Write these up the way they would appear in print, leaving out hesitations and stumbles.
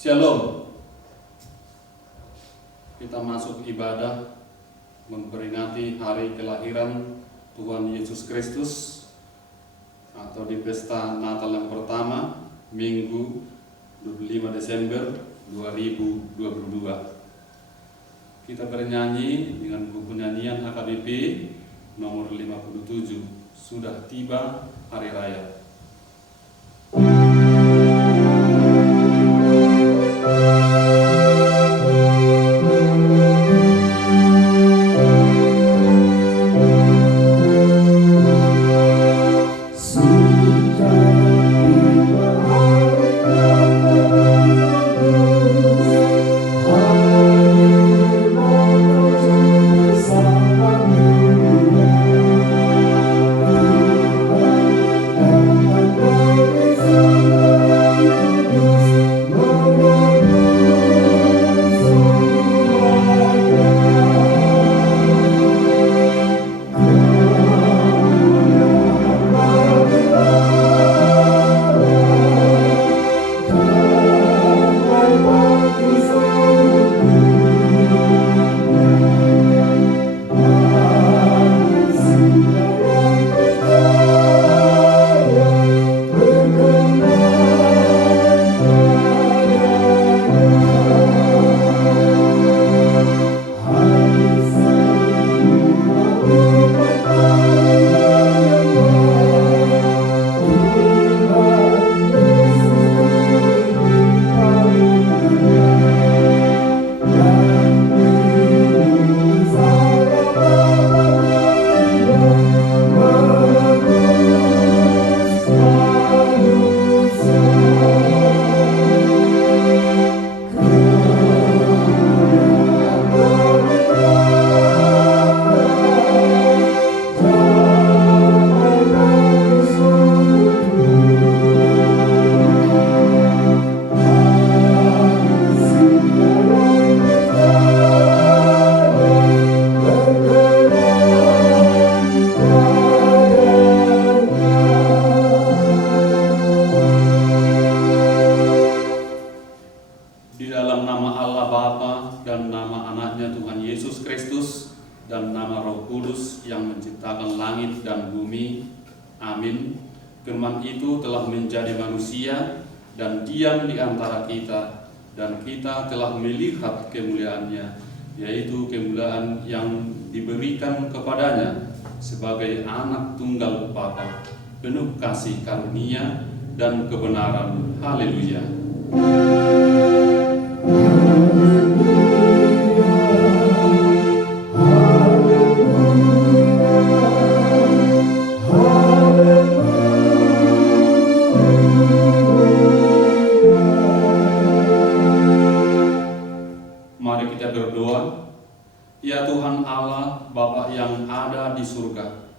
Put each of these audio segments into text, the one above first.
Shalom. Kita masuk ibadah memperingati hari kelahiran Tuhan Yesus Kristus atau di pesta Natal yang pertama, Minggu 25 Desember 2022. Kita bernyanyi dengan buku nyanyian HKBP nomor 57, Sudah Tiba Hari Raya. Firman itu telah menjadi manusia dan diam di antara kita, dan kita telah melihat kemuliaannya, yaitu kemuliaan yang diberikan kepadanya sebagai anak tunggal Bapa, penuh kasih karunia dan kebenaran. Haleluya. Ya Tuhan Allah, Bapa yang ada di surga,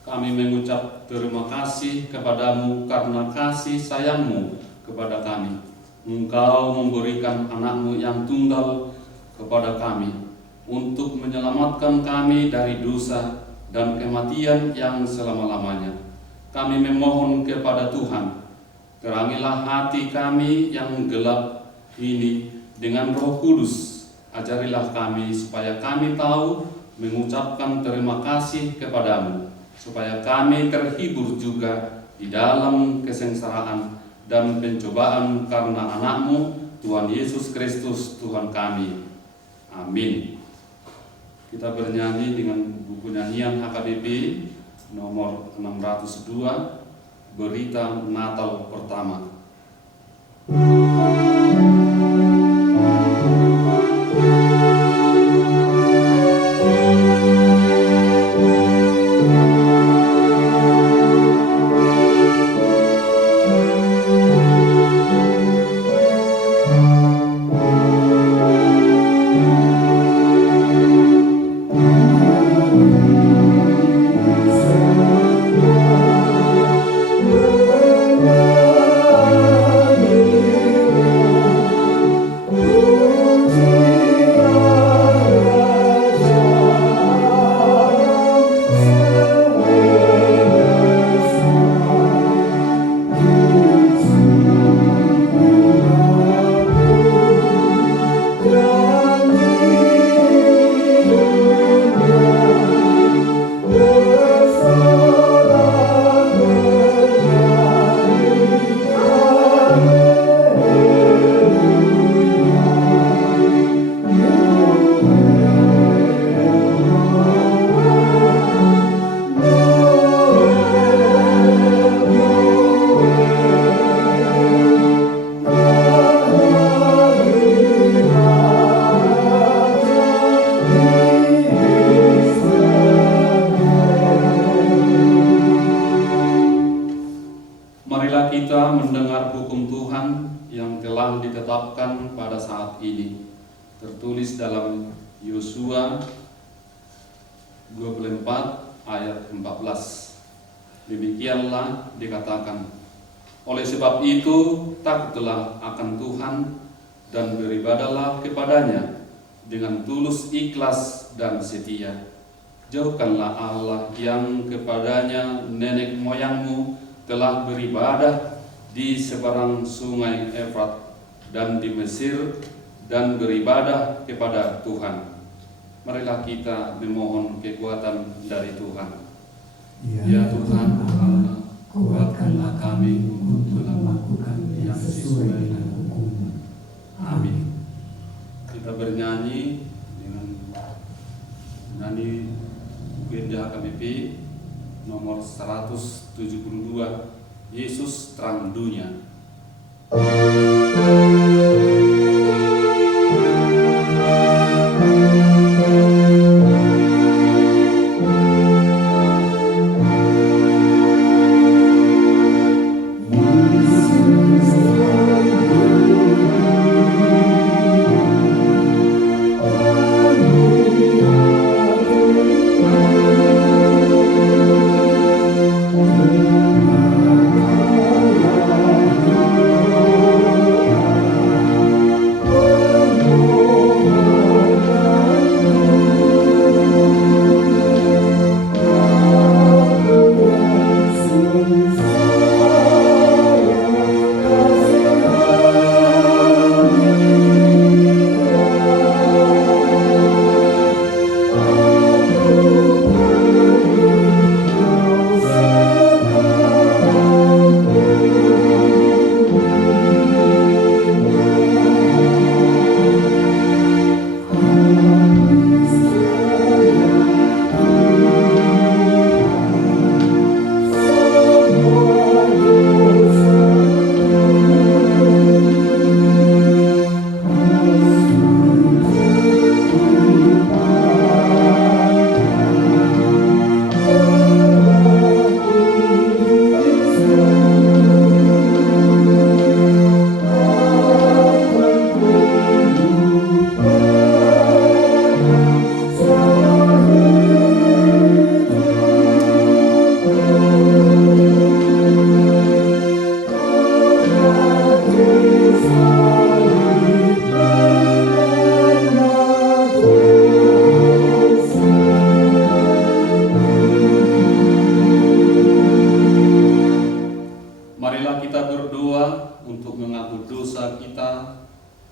kami mengucap terima kasih kepadamu karena kasih sayangmu kepada kami. Engkau memberikan anakmu yang tunggal kepada kami untuk menyelamatkan kami dari dosa dan kematian yang selama-lamanya. Kami memohon kepada Tuhan, terangilah hati kami yang gelap ini dengan Roh Kudus. Ajarilah kami supaya kami tahu mengucapkan terima kasih kepadamu, supaya kami terhibur juga di dalam kesengsaraan dan pencobaan karena anakmu, Tuhan Yesus Kristus Tuhan kami. Amin. Kita bernyanyi dengan buku nyanyian HKBP nomor 602, Berita Natal Pertama. yang telah ditetapkan pada saat ini. Tertulis dalam Yosua 24 ayat 14. Demikianlah dikatakan, oleh sebab itu takutlah akan Tuhan dan beribadahlah kepadanya dengan tulus, ikhlas, dan setia. Jauhkanlah Allah yang kepadanya nenek moyangmu telah beribadah di seberang sungai Efrat dan di Mesir, dan beribadah kepada Tuhan. Marilah kita memohon kekuatan dari Tuhan. Ya Tuhan Allah, kuatkanlah kami untuk melakukan yang sesuai dengan hukum-Mu. Amin. Kita bernyanyi dengan nyanyi Gereja HKBP nomor 172, Yesus Terang Dunia.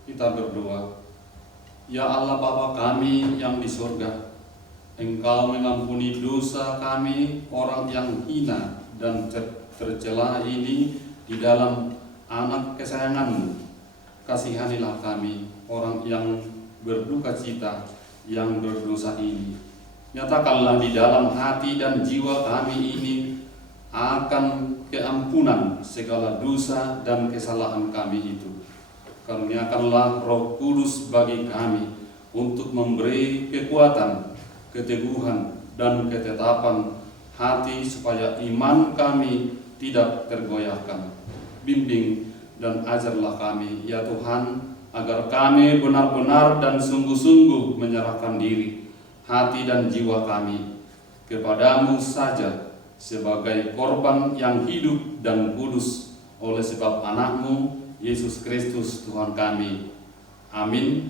Kita berdoa. Ya Allah Bapa kami yang di surga, Engkau mengampuni dosa kami orang yang hina dan tercela ini di dalam anak kesayangan-Mu. Kasihanilah kami orang yang berduka cita yang berdosa ini. Nyatakanlah di dalam hati dan jiwa kami ini akan keampunan segala dosa dan kesalahan kami itu. Karuniakanlah Roh Kudus bagi kami untuk memberi kekuatan, keteguhan, dan ketetapan hati supaya iman kami tidak tergoyahkan. Bimbing dan ajarlah kami, ya Tuhan, agar kami benar-benar dan sungguh-sungguh menyerahkan diri, hati dan jiwa kami kepadamu saja sebagai korban yang hidup dan kudus oleh sebab anak-Mu Yesus Kristus Tuhan kami. Amin.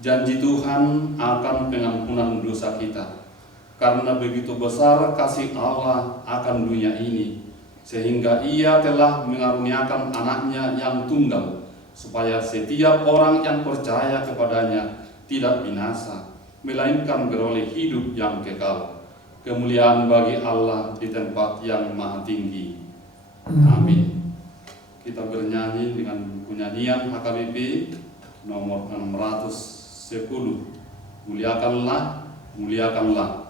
Janji Tuhan akan pengampunan dosa kita, karena begitu besar kasih Allah akan dunia ini, sehingga Ia telah mengaruniakan anaknya yang tunggal, supaya setiap orang yang percaya kepadanya tidak binasa, melainkan beroleh hidup yang kekal. Kemuliaan bagi Allah di tempat yang maha tinggi. Amin. Kita bernyanyi dengan nyanyian HKBP nomor 610, Muliakanlah, Muliakanlah.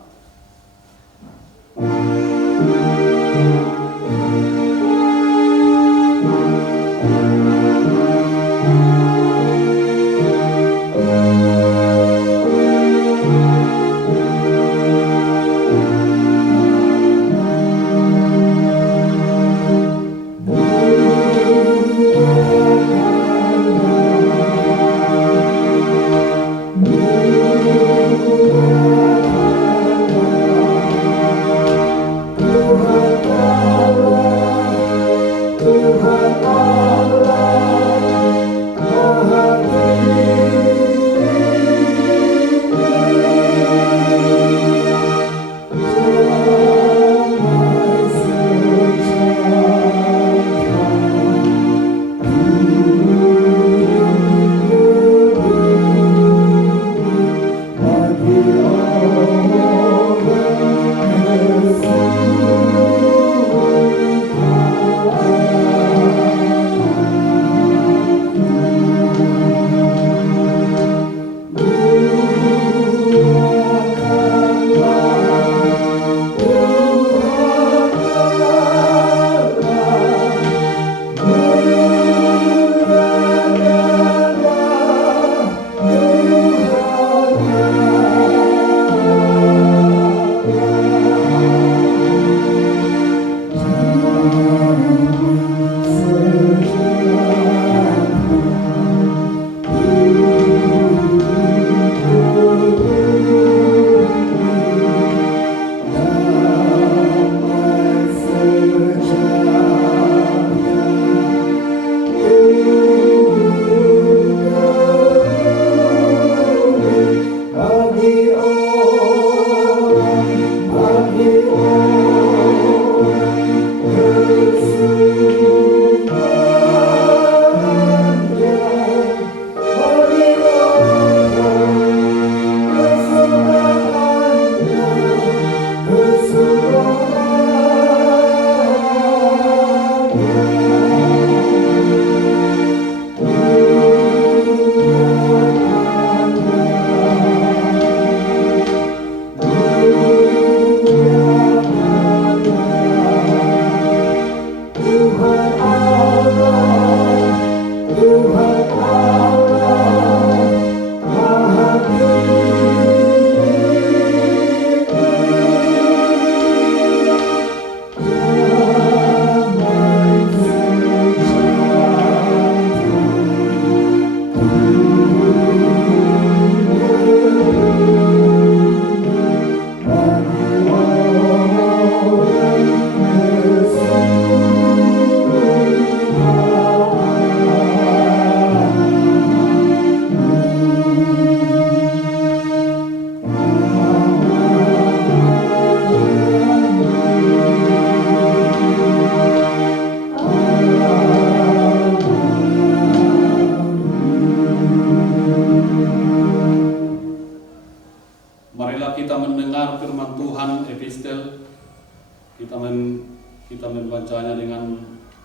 kita membacanya dengan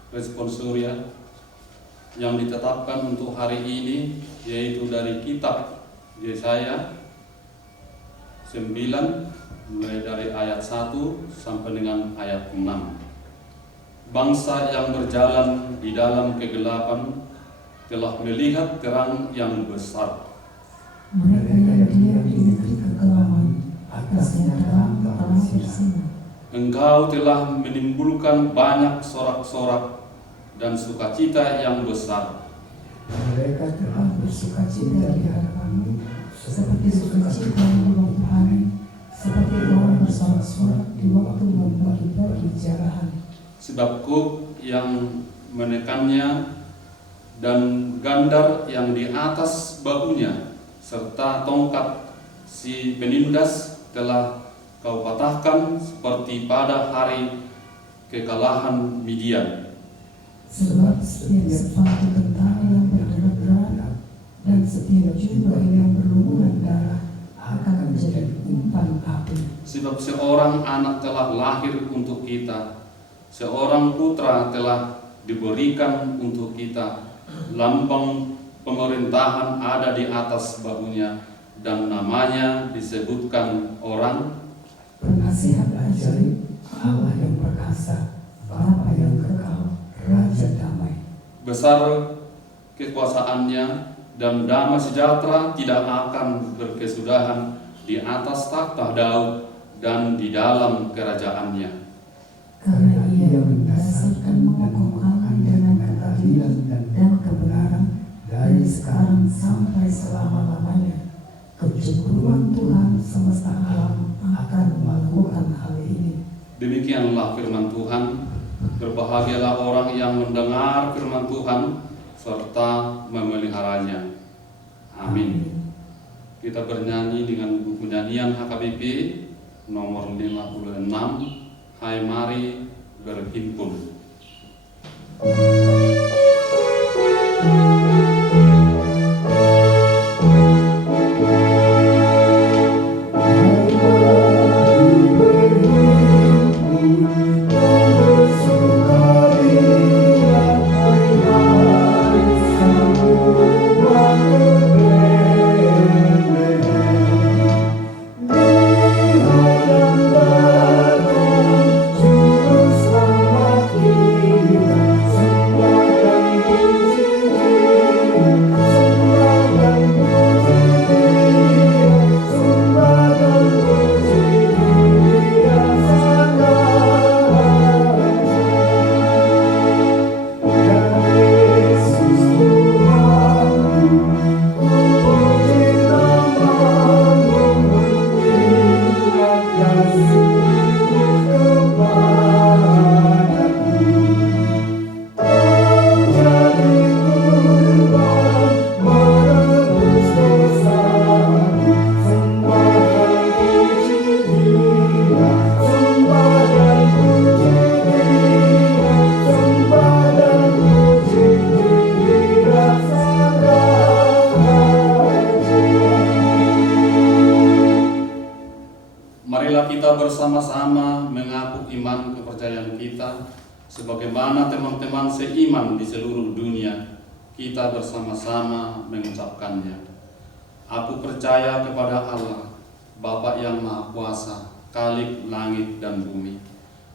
responsoria yang ditetapkan untuk hari ini, yaitu dari kitab Yesaya 9 mulai dari ayat 1 sampai dengan ayat 6. Bangsa yang berjalan di dalam kegelapan telah melihat terang yang besar. Mereka yang diam di negeri kekelaman, atasnya terang telah bersinar. Engkau telah menimbulkan banyak sorak-sorak dan sukacita yang besar. Mereka telah bersukacita di hadapanmu, seperti sukacita di waktu hari, seperti orang bersorak-sorak di waktu membagi-bagi jarahan. Sebab kuk yang menekannya dan gandar yang di atas bahunya, serta tongkat si penindas telah kau patahkan seperti pada hari kekalahan Midian. Sebab setiap sepatu tentara yang berderak-derak dan setiap jubah yang berlumuran darah akan menjadi umpan api. Sebab seorang anak telah lahir untuk kita, seorang putra telah diberikan untuk kita, lambang pemerintahan ada di atas bahunya, dan namanya disebutkan orang Penasihat ajaib, Allah yang perkasa, Bapa yang kekal, Raja damai. besar kekuasaannya, dan damai sejahtera tidak akan berkesudahan di atas takhta Daud dan di dalam kerajaannya. Karena ia mendasarkan mengokohkan dengan keadilan dan kebenaran dari sekarang sampai selama-lamanya. Kecemburuan Tuhan semesta alam akan melakukan hal ini. Demikianlah firman Tuhan. Berbahagialah orang yang mendengar firman Tuhan serta memeliharanya. Amin. Kita bernyanyi dengan buku nyanyian HKBP nomor 56, Hai Mari Berhimpun. Marilah kita bersama-sama mengaku iman kepercayaan kita sebagaimana teman-teman seiman di seluruh dunia. Kita bersama-sama mengucapkannya. Aku percaya kepada Allah, Bapa yang Maha Kuasa, Khalik langit dan bumi.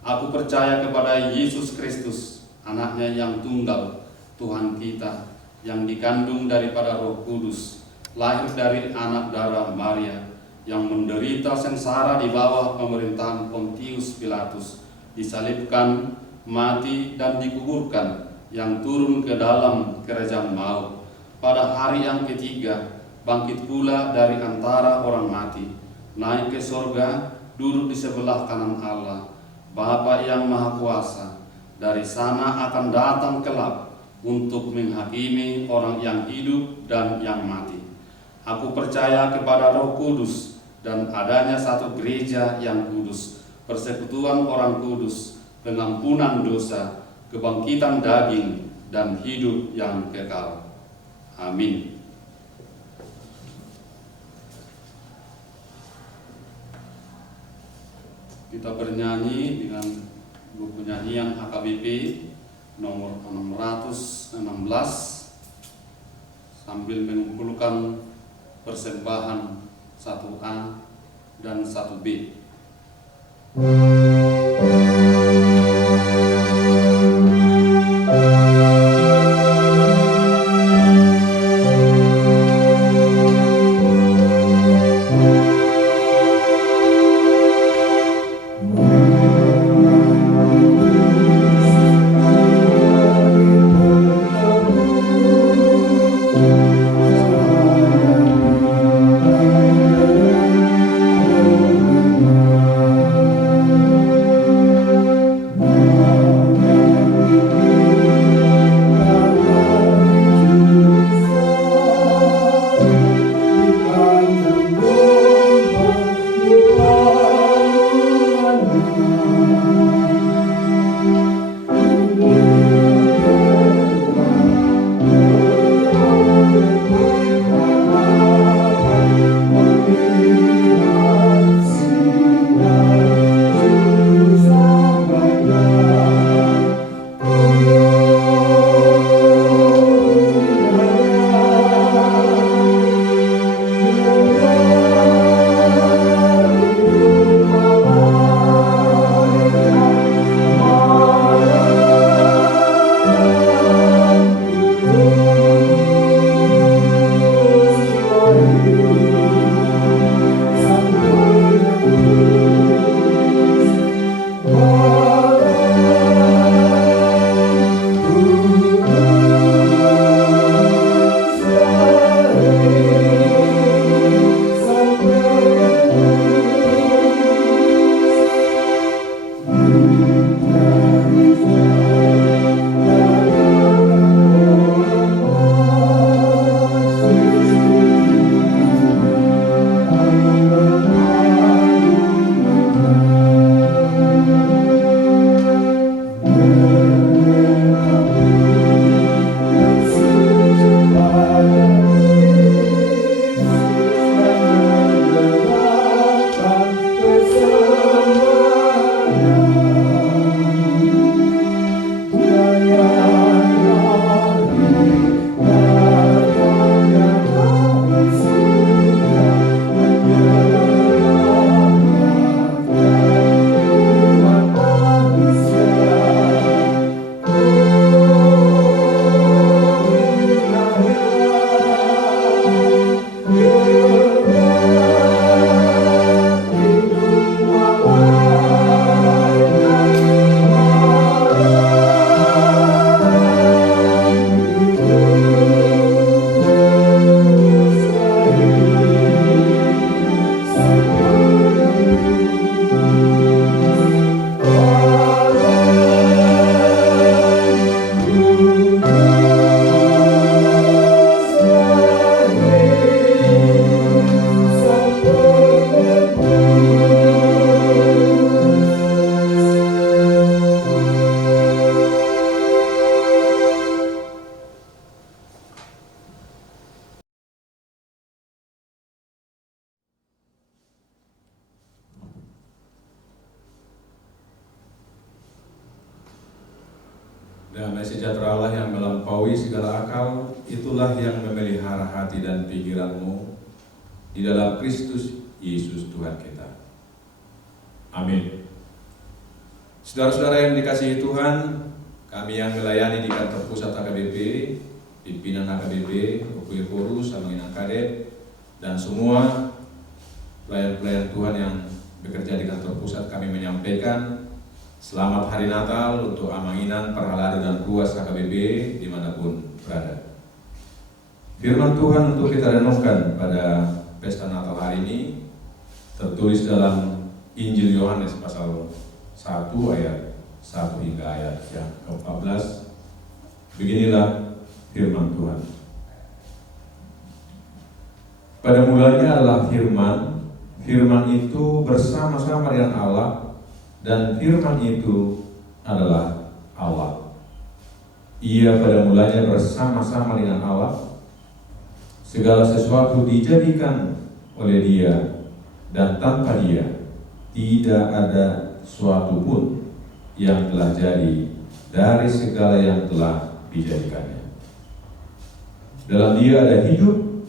Aku percaya kepada Yesus Kristus, Anaknya yang tunggal, Tuhan kita, yang dikandung daripada Roh Kudus, lahir dari anak darah Maria, yang menderita sengsara di bawah pemerintahan Pontius Pilatus, disalibkan, mati dan dikuburkan, yang turun ke dalam kerajaan maut. Pada hari yang ketiga, bangkit pula dari antara orang mati, naik ke sorga, duduk di sebelah kanan Allah, Bapa yang Maha Kuasa. Dari sana akan datang kelak untuk menghakimi orang yang hidup dan yang mati. Aku percaya kepada Roh Kudus dan adanya satu gereja yang kudus, persekutuan orang kudus, pengampunan dosa, kebangkitan daging, dan hidup yang kekal. Amin. Kita bernyanyi dengan penyanyian HKBP nomor 616 sambil mengumpulkan persembahan 1A dan 1B. Damai sejahtera Allah yang melampaui segala akal, itulah yang memelihara hati dan pikiranmu di dalam Kristus Yesus Tuhan kita. Amin. Saudara-saudara yang dikasihi Tuhan, kami yang melayani di kantor pusat HKBP, pimpinan HKBP, Upui Korus, Samanginang Kadet, dan semua pelayan-pelayan Tuhan yang bekerja di kantor pusat, kami menyampaikan selamat Hari Natal untuk Amanginan, Parhaladu, dan Ruas HKBP dimanapun berada. Firman Tuhan untuk kita renungkan pada pesta Natal hari ini tertulis dalam Injil Yohanes pasal 1 ayat 1 hingga ayat yang ke-14. Beginilah firman Tuhan. Pada mulanya adalah firman, firman itu bersama-sama dengan Allah, dan firman itu adalah Allah. Ia pada mulanya bersama-sama dengan Allah. Segala sesuatu dijadikan oleh Dia, dan tanpa Dia tidak ada suatu pun yang telah jadi dari segala yang telah dijadikannya. Dalam Dia ada hidup,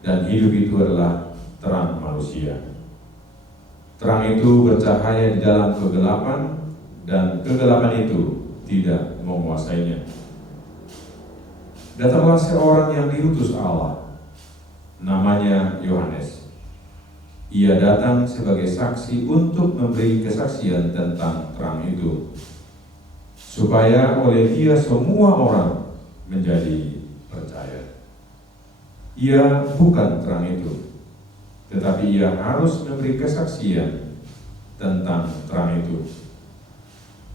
dan hidup itu adalah terang manusia. Terang itu bercahaya di dalam kegelapan, dan kegelapan itu tidak menguasainya. Datanglah seorang yang diutus Allah, namanya Yohanes. Ia datang sebagai saksi untuk memberi kesaksian tentang terang itu, supaya oleh Dia semua orang menjadi percaya. Ia bukan terang itu, tetapi Ia harus memberi kesaksian tentang terang itu.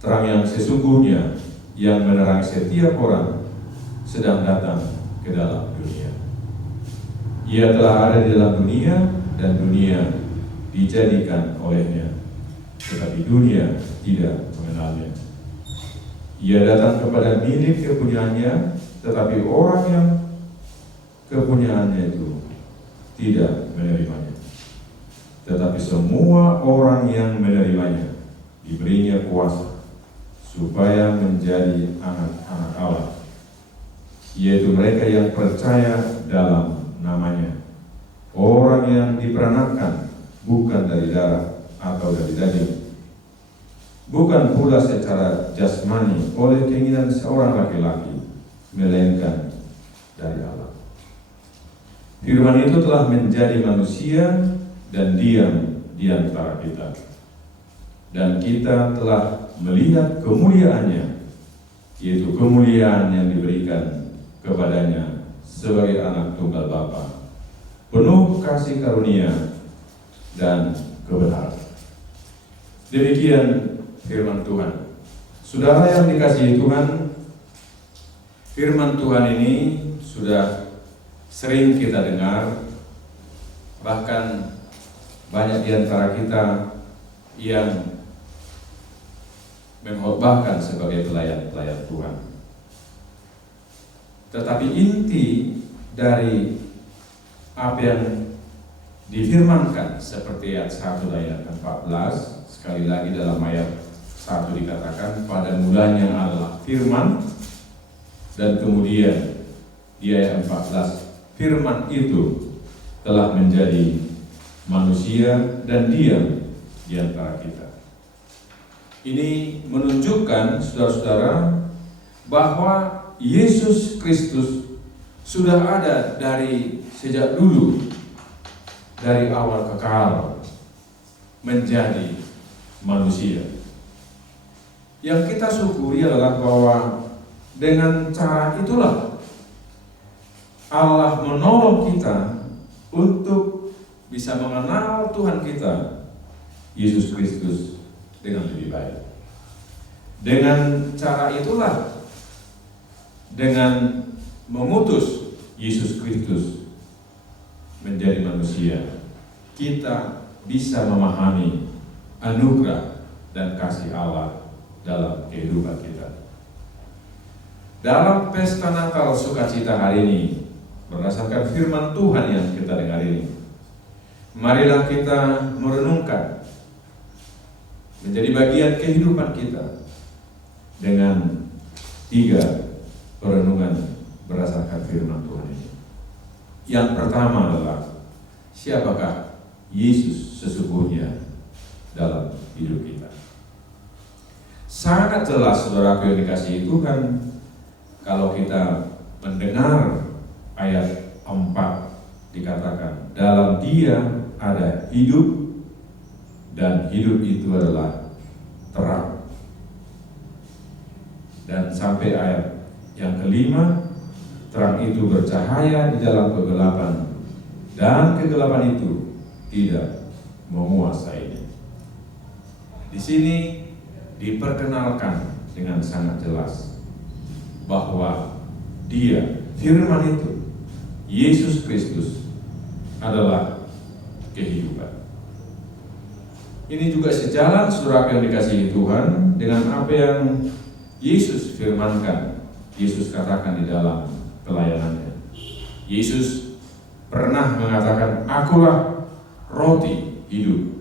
Terang yang sesungguhnya yang menerangi setiap orang sedang datang ke dalam dunia. Ia telah ada di dalam dunia, dan dunia dijadikan olehnya, tetapi dunia tidak mengenalnya. Ia datang kepada milik kepunyaannya, tetapi orang yang kepunyaannya itu tidak menerimanya. Tetapi semua orang yang menerimanya diberinya kuasa supaya menjadi anak-anak Allah, yaitu mereka yang percaya dalam namanya. Orang yang diperanakan bukan dari darah atau dari daging, bukan pula secara jasmani oleh keinginan seorang laki-laki, melainkan dari Allah. Firman itu telah menjadi manusia dan diam di antara kita, dan kita telah melihat kemuliaannya, yaitu kemuliaan yang diberikan kepadanya sebagai anak tunggal Bapa, penuh kasih karunia dan kebenaran. Demikian firman Tuhan. Saudara yang dikasihi Tuhan, firman Tuhan ini sudah sering kita dengar, bahkan banyak di antara kita yang mengkhotbahkan sebagai pelayan-pelayan Tuhan. Tetapi inti dari apa yang difirmankan seperti ayat 1 ayat 14, sekali lagi dalam ayat 1 dikatakan, pada mulanya adalah firman, dan kemudian di ayat 14, firman itu telah menjadi manusia dan diam di antara kita. Ini menunjukkan, saudara-saudara, bahwa Yesus Kristus sudah ada dari sejak dulu, dari awal kekal, menjadi manusia. Yang kita syukuri adalah bahwa dengan cara itulah Allah menolong kita untuk bisa mengenal Tuhan kita, Yesus Kristus, dengan lebih baik. Dengan cara itulah, dengan mengutus Yesus Kristus menjadi manusia, kita bisa memahami anugerah dan kasih Allah dalam kehidupan kita. Dalam pesta Natal sukacita hari ini, berdasarkan firman Tuhan yang kita dengar ini, marilah kita merenungkan menjadi bagian kehidupan kita dengan 3 perenungan berdasarkan firman Tuhan ini. Yang pertama adalah, siapakah Yesus sesungguhnya dalam hidup kita? Sangat jelas, saudaraku yang dikasihi Tuhan, kalau kita mendengar ayat 4 dikatakan, dalam Dia ada hidup, dan hidup itu adalah terang. Dan sampai ayat yang kelima, terang itu bercahaya di dalam kegelapan, dan kegelapan itu tidak menguasainya. Di sini diperkenalkan dengan sangat jelas bahwa Dia, firman itu, Yesus Kristus, adalah kehidupan. Ini juga sejalan, saudara yang dikasihi Tuhan, dengan apa yang Yesus firmankan, Yesus katakan di dalam pelayanannya. Yesus pernah mengatakan, akulah roti hidup.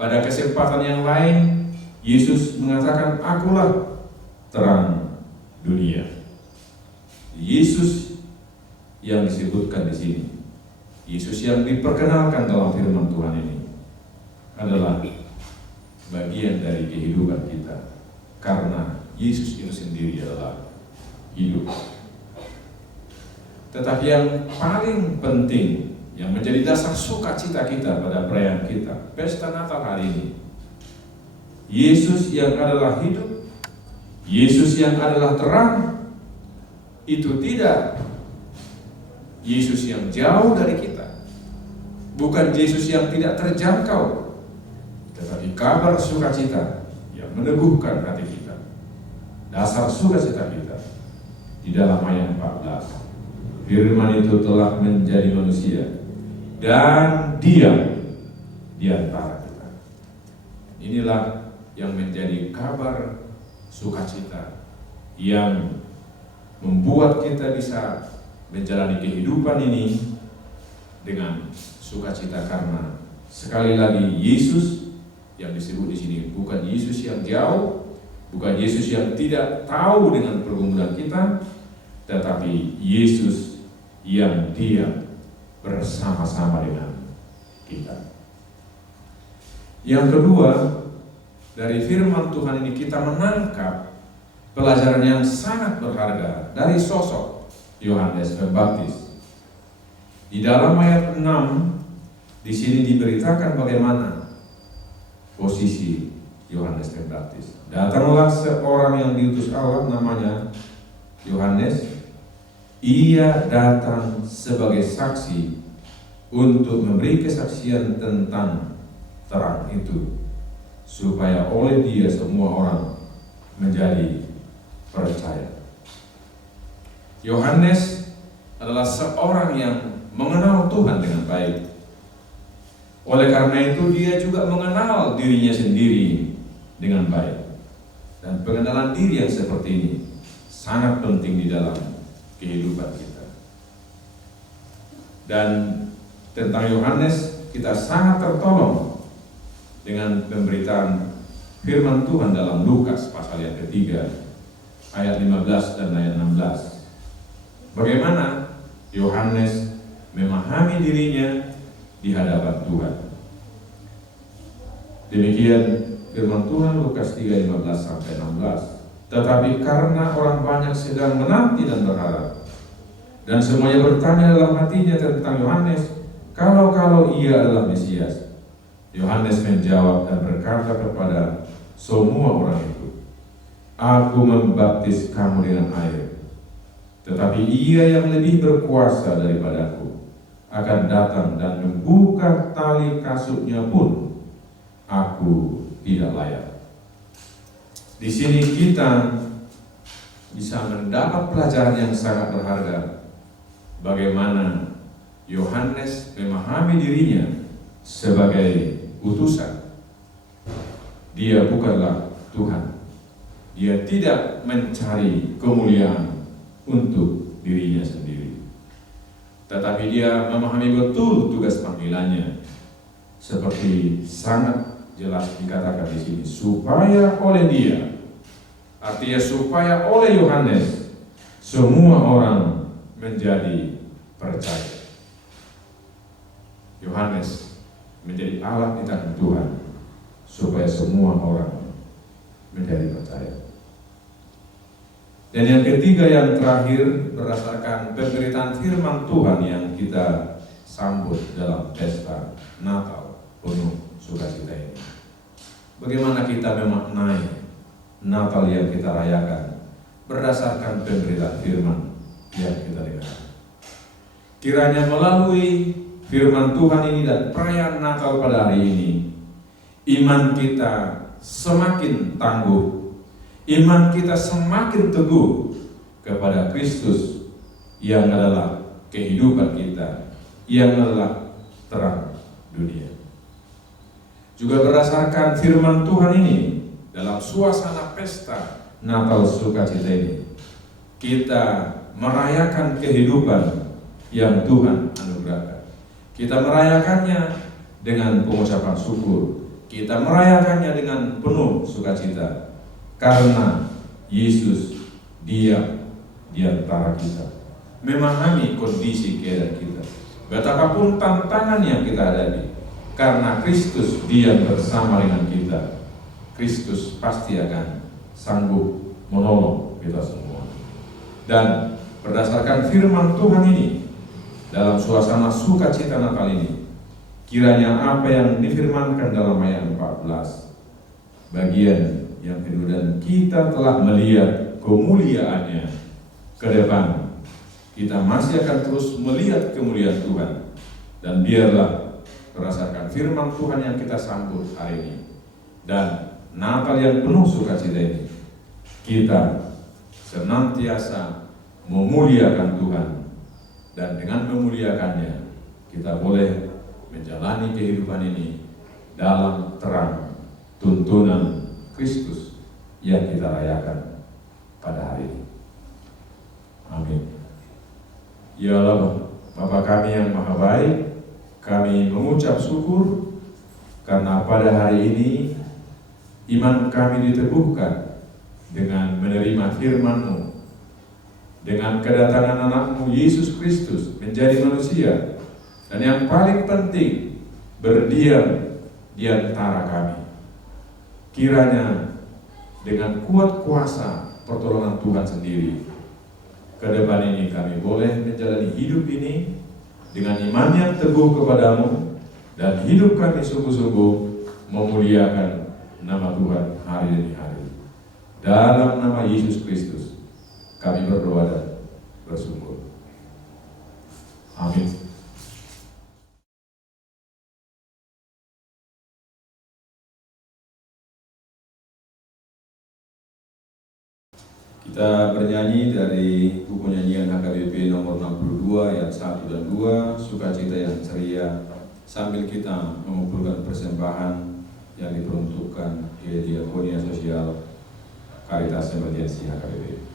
Pada kesempatan yang lain, Yesus mengatakan, "Akulah terang dunia." Yesus yang disebutkan di sini, Yesus yang diperkenalkan dalam firman Tuhan ini adalah bagian dari kehidupan kita, karena Yesus itu sendiri adalah hidup. Tetapi yang paling penting, yang menjadi dasar sukacita kita pada perayaan kita, pesta Natal hari ini, Yesus yang adalah hidup, Yesus yang adalah terang, itu tidak Yesus yang jauh dari kita, bukan Yesus yang tidak terjangkau, tetapi kabar sukacita yang meneguhkan hati kita. Dasar sukacita kita di dalam ayat 14. Firman itu telah menjadi manusia dan diam di antara kita. Inilah yang menjadi kabar sukacita yang membuat kita bisa menjalani kehidupan ini dengan sukacita, karena sekali lagi Yesus yang disebut di sini bukan Yesus yang jauh, bukan Yesus yang tidak tahu dengan pergumulan kita, tetapi Yesus yang diam bersama-sama dengan kita. Yang kedua, dari firman Tuhan ini kita menangkap pelajaran yang sangat berharga dari sosok Yohanes Pembaptis. Di dalam ayat 6 di sini diberitakan bagaimana posisi Yohanes Pembaptis. Datanglah seorang yang diutus Allah, namanya Yohanes. Ia datang sebagai saksi untuk memberi kesaksian tentang terang itu, supaya oleh dia semua orang menjadi percaya. Yohanes adalah seorang yang mengenal Tuhan dengan baik. Oleh karena itu dia juga mengenal dirinya sendiri dengan baik. Dan pengenalan diri yang seperti ini sangat penting di dalam kehidupan kita. Dan tentang Yohanes kita sangat tertolong dengan pemberitaan firman Tuhan dalam Lukas pasal yang ketiga ayat 15 dan ayat 16. Bagaimana Yohanes memahami dirinya di hadapan Tuhan. Demikian firman Tuhan Lukas 3, 15 sampai 16. Tetapi karena orang banyak sedang menanti dan berharap, dan semuanya bertanya dalam hatinya tentang Yohanes, kalau ia adalah Mesias, Yohanes menjawab dan berkata kepada semua orang itu, "Aku membaptis kamu dengan air, tetapi ia yang lebih berkuasa daripadaku akan datang dan membuka tali kasutnya pun aku tidak layak." Di sini kita bisa mendapat pelajaran yang sangat berharga, bagaimana Yohanes memahami dirinya sebagai utusan. Dia bukanlah Tuhan. Dia tidak mencari kemuliaan untuk dirinya sendiri, tetapi dia memahami betul tugas panggilannya, seperti sangat jelas dikatakan di sini, supaya oleh dia, artinya supaya oleh Yohanes semua orang menjadi percaya. Yohanes menjadi alat di tangan Tuhan supaya semua orang menjadi percaya. Dan yang ketiga, yang terakhir, berdasarkan pemberitaan firman Tuhan yang kita sambut dalam pesta Natal penuh sukacita ini. Bagaimana kita memaknai Natal yang kita rayakan berdasarkan pemberitaan firman yang kita dengar. Kiranya melalui firman Tuhan ini dan perayaan Natal pada hari ini, iman kita semakin tangguh, iman kita semakin teguh kepada Kristus yang adalah kehidupan kita, yang adalah terang dunia. Juga berdasarkan firman Tuhan ini, dalam suasana pesta Natal sukacita ini, kita merayakan kehidupan yang Tuhan anugerahkan. Kita merayakannya dengan pengucapan syukur, kita merayakannya dengan penuh sukacita karena Yesus diam di antara kita, memahami kondisi keadaan kita. Betapapun tantangan yang kita hadapi, karena Kristus diam bersama dengan kita, Kristus pasti akan sanggup menolong kita semua. Dan berdasarkan firman Tuhan ini, dalam suasana sukacita Natal ini, kiranya apa yang difirmankan dalam ayat 14 bagian yang kedua, dan kita telah melihat kemuliaannya, ke depan kita masih akan terus melihat kemuliaan Tuhan. Dan biarlah berdasarkan firman Tuhan yang kita sambut hari ini dan Natal yang penuh sukacita ini, kita senantiasa memuliakan Tuhan, dan dengan memuliakannya kita boleh menjalani kehidupan ini dalam terang tuntunan Kristus yang kita rayakan pada hari ini. Amin. Ya Allah, Bapa kami yang maha baik, kami mengucap syukur karena pada hari ini iman kami diteguhkan dengan menerima firman-Mu, dengan kedatangan anak-Mu Yesus Kristus menjadi manusia, dan yang paling penting berdiam di antara kami. Kiranya dengan kuat kuasa pertolongan Tuhan sendiri, ke depan ini kami boleh menjalani hidup ini dengan iman yang teguh kepadamu, dan hidup kami sungguh-sungguh memuliakan nama Tuhan hari demi hari. Dalam nama Yesus Kristus kami berdoa dan bersyukur. Amin. Kita bernyanyi dari buku nyanyian HKBP nomor 62 ayat 1 dan 2, Sukacita yang Ceria, sambil kita mengumpulkan persembahan yang diperuntukkan ke Diakonia Sosial Caritas Emergensi HKBP.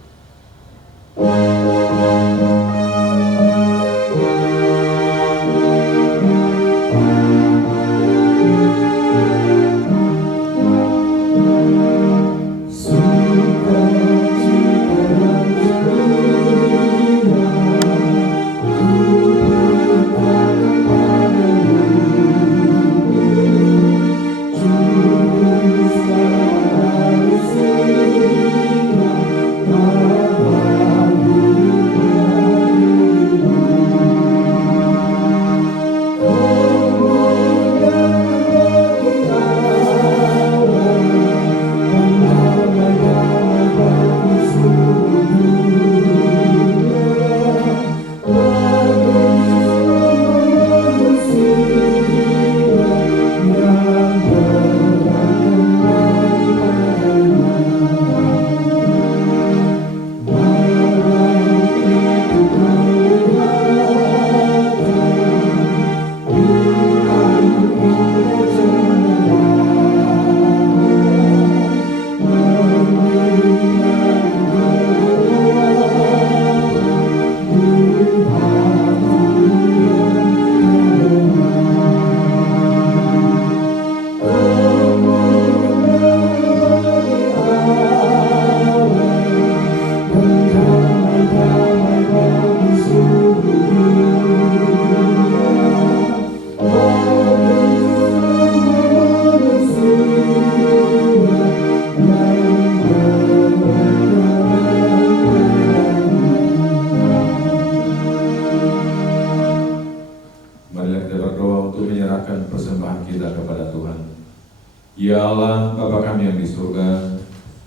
Ya Allah, Bapa kami yang di surga,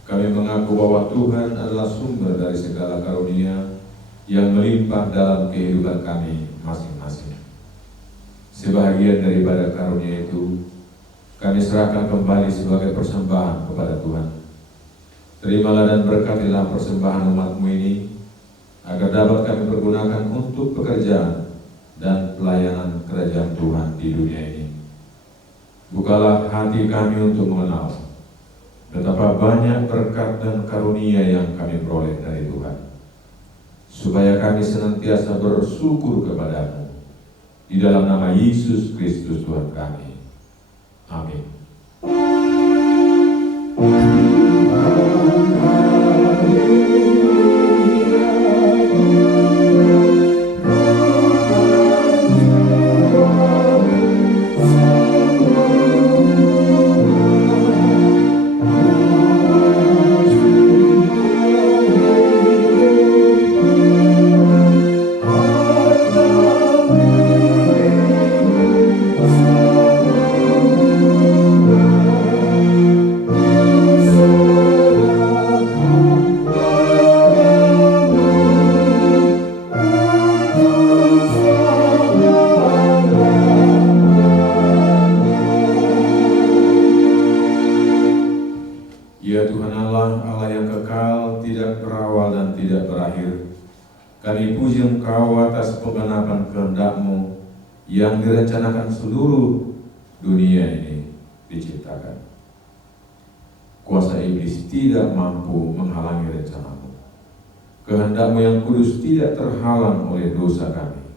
kami mengaku bahwa Tuhan adalah sumber dari segala karunia yang melimpah dalam kehidupan kami masing-masing. Sebahagian daripada karunia itu, kami serahkan kembali sebagai persembahan kepada Tuhan. Terimalah dan berkatilah persembahan umat-Mu ini, agar dapat kami pergunakan untuk pekerjaan dan pelayanan kerajaan Tuhan di dunia ini. Bukalah hati kami untuk mengenal betapa banyak berkat dan karunia yang kami peroleh dari Tuhan, supaya kami senantiasa bersyukur kepada-Mu. Di dalam nama Yesus Kristus Tuhan kami. Amin. Ya Tuhan Allah, Allah yang kekal, tidak berawal dan tidak berakhir, kami puji Engkau atas penggenapan kehendak-Mu yang direncanakan seluruh dunia ini diciptakan. Kuasa iblis tidak mampu menghalangi rencana-Mu. Kehendak-Mu yang kudus tidak terhalang oleh dosa kami,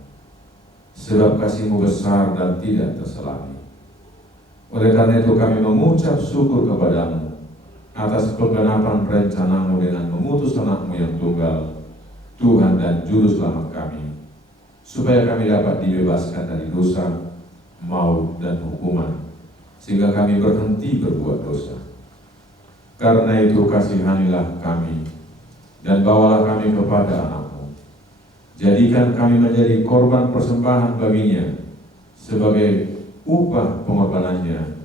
sebab kasih-Mu besar dan tidak terselami. Oleh karena itu kami mengucap syukur kepada-Mu atas penggenapan rencana-Mu dengan mengutus anak-Mu yang tunggal, Tuhan dan Juru Selamat kami, supaya kami dapat dibebaskan dari dosa, maut, dan hukuman, sehingga kami berhenti berbuat dosa. Karena itu kasihanilah kami, dan bawalah kami kepada anak-Mu. Jadikan kami menjadi korban persembahan baginya, sebagai upah pengorbanannya,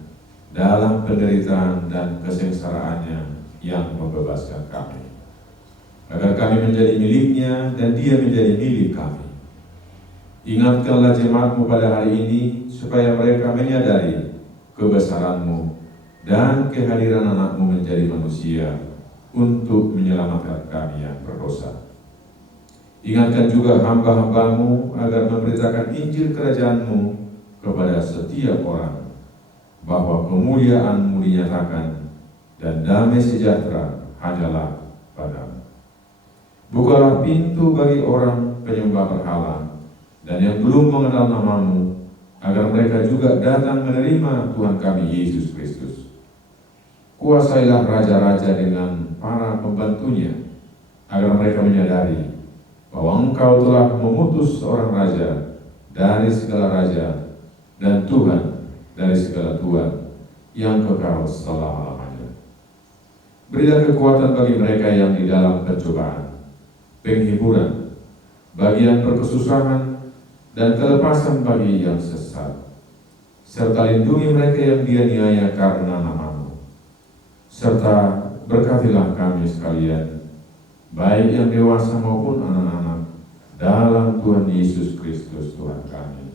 dalam penderitaan dan kesengsaraannya yang membebaskan kami, agar kami menjadi miliknya dan dia menjadi milik kami. Ingatkanlah jemaat-Mu pada hari ini, supaya mereka menyadari kebesaran-Mu dan kehadiran anak-Mu menjadi manusia untuk menyelamatkan kami yang berdosa. Ingatkan juga hamba-hamba-Mu agar memberitakan Injil kerajaan-Mu kepada setiap orang, bahwa kemuliaan-Mu dinyatakan dan damai sejahtera hanyalah pada-Mu. Bukalah pintu bagi orang penyembah berhala dan yang belum mengenal nama-Mu, agar mereka juga datang menerima Tuhan kami Yesus Kristus. Kuasailah raja-raja dengan para pembantunya, agar mereka menyadari bahwa Engkau telah memutus seorang raja dari segala raja dan Tuhan dari segala Tuhan yang kekal selama-lamanya. Berilah kekuatan bagi mereka yang di dalam pencobaan, penghiburan, bagian perkesusahan, dan kelepasan bagi yang sesat, serta lindungi mereka yang dianiaya karena nama-Mu. Serta berkatilah kami sekalian, baik yang dewasa maupun anak-anak, dalam Tuhan Yesus Kristus Tuhan kami.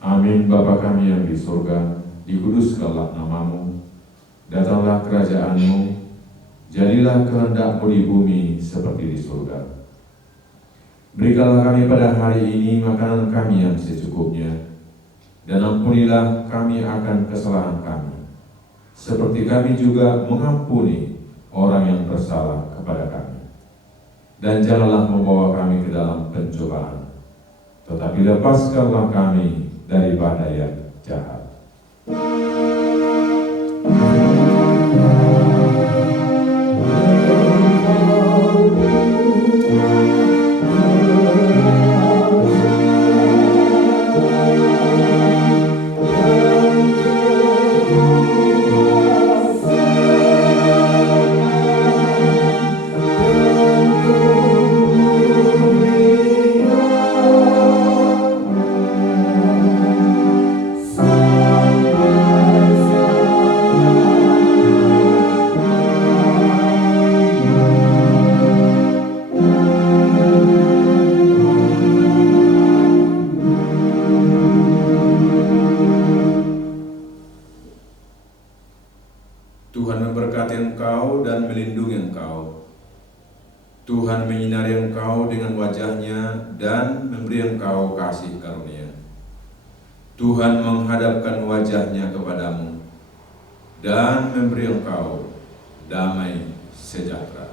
Amin. Bapa kami yang di surga, dikuduskanlah nama-Mu, datanglah kerajaan-Mu, jadilah kehendak-Mu di bumi seperti di surga. Berikanlah kami pada hari ini makanan kami yang secukupnya, dan ampunilah kami akan kesalahan kami, seperti kami juga mengampuni orang yang bersalah kepada kami. Dan janganlah membawa kami ke dalam pencobaan, tetapi lepaskanlah kami daripada yang jahat. Tuhan memberkati engkau dan melindungi engkau. Tuhan menyinari engkau dengan wajah-Nya dan memberi engkau kasih karunia. Tuhan menghadapkan wajah-Nya kepadamu dan memberi engkau damai sejahtera.